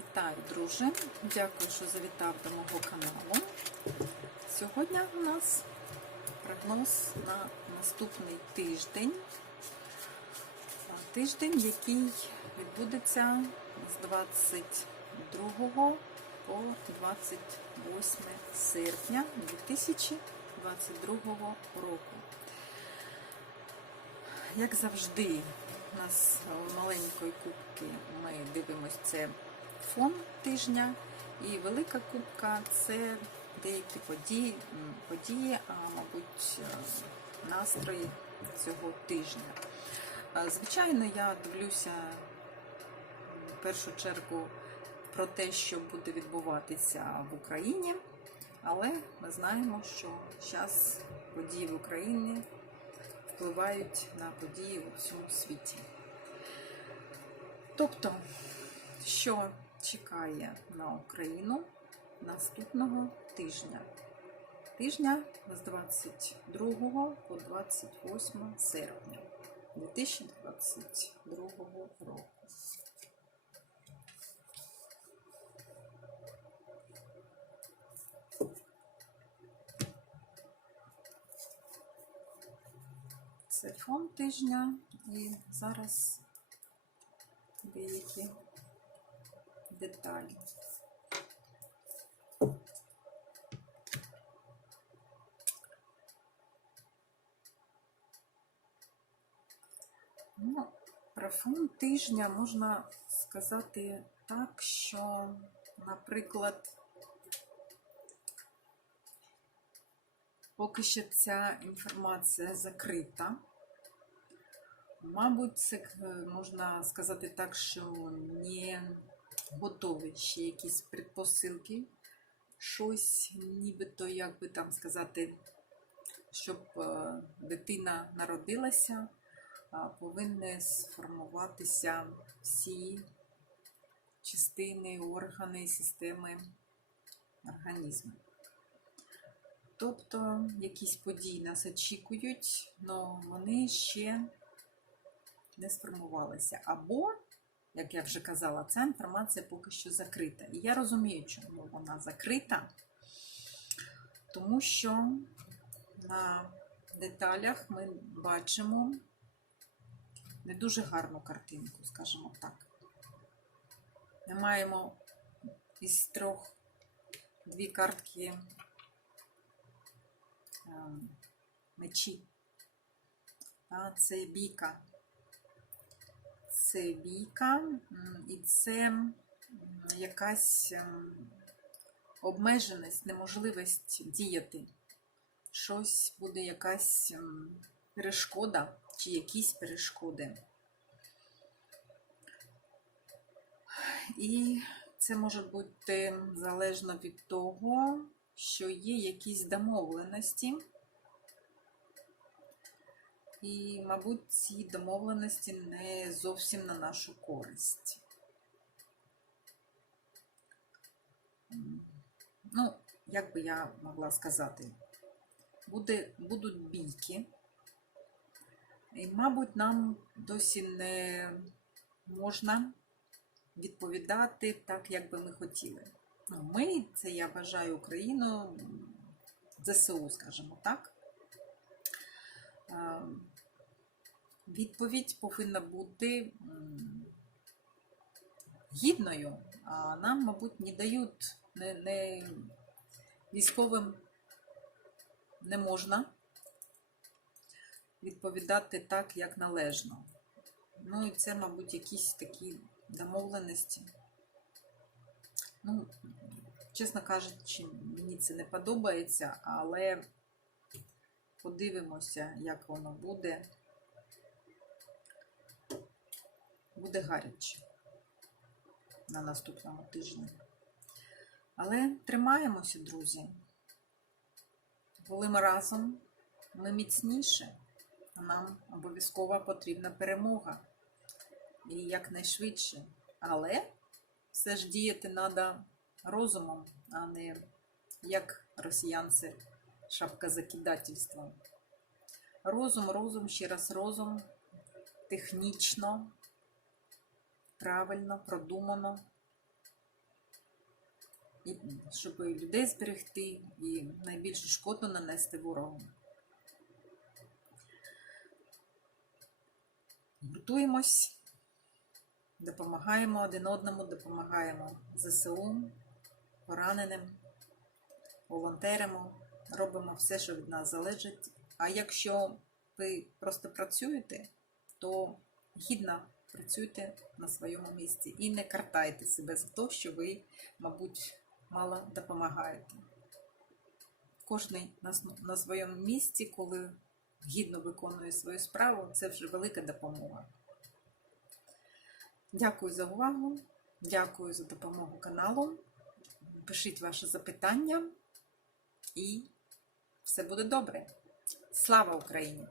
Вітаю, друже! Дякую, що завітав до мого каналу. Сьогодні у нас прогноз на наступний тиждень. Тиждень, який відбудеться з 22 по 28 серпня 2022 року. Як завжди, у нас маленької кубки ми дивимося це фон тижня, і велика кубка це деякі події, події а мабуть, е, настрої цього тижня. Е, Звичайно, я дивлюся в першу чергу про те, що буде відбуватися в Україні, але ми знаємо, що зараз події в Україні впливають на події у всьому світі. Тобто, що чекає на Україну наступного тижня? Тижня з 22 по 28 серпня 2022 року. Це фон тижня і зараз деякі деталі. Ну, про фон тижня можна сказати так, що, наприклад, поки що ця інформація закрита. Мабуть, це можна сказати так, що не готові ще якісь предпосилки, щось, нібито, як би там сказати, щоб е, дитина народилася, повинні сформуватися всі частини, органи, системи організму. Тобто якісь події нас очікують, але вони ще не сформувалися. Або, як я вже казала, ця інформація поки що закрита. І я розумію, чому вона закрита, тому що на деталях ми бачимо не дуже гарну картинку, скажімо так. Ми маємо із трьох дві картки е, мечі. Це бійка. Це бійка, і це якась ем, обмеженість, неможливість діяти. Щось буде якась ем, перешкода чи якісь перешкоди. І це може бути залежно від того, що є якісь домовленості. І, мабуть, ці домовленості не зовсім на нашу користь. Ну, як би я могла сказати, буде, будуть бійки. І, мабуть, нам досі не можна відповідати так, як би ми хотіли. Ну, ми, це я бажаю Україну, ЗСУ, скажімо так. Е, Відповідь повинна бути гідною, а нам, мабуть, не дають не, не військовим не можна відповідати так, як належно. Ну і це, мабуть, якісь такі домовленості. Ну, чесно кажучи, мені це не подобається, але подивимося, як воно буде. Буде гаряче на наступному тижні. Але тримаємося, друзі. Коли ми разом, ми міцніше. А Нам обов'язково потрібна перемога. І якнайшвидше. Але все ж діяти треба розумом, а не як росіянці шапка закидательства. Розум, розум, ще раз розум, технічно, правильно, продумано. і щоб людей зберегти і найбільшу шкоду нанести ворогу. Готуємось, допомагаємо один одному, допомагаємо ЗСУ, пораненим, волонтеримо, робимо все, що від нас залежить. А якщо ви просто працюєте, то гідно працюйте на своєму місці і не картайте себе за те, що ви, мабуть, мало допомагаєте. Кожний на, своєму місці, коли гідно виконує свою справу, це вже велика допомога. Дякую за увагу, дякую за допомогу каналу. Пишіть ваші запитання і все буде добре. Слава Україні!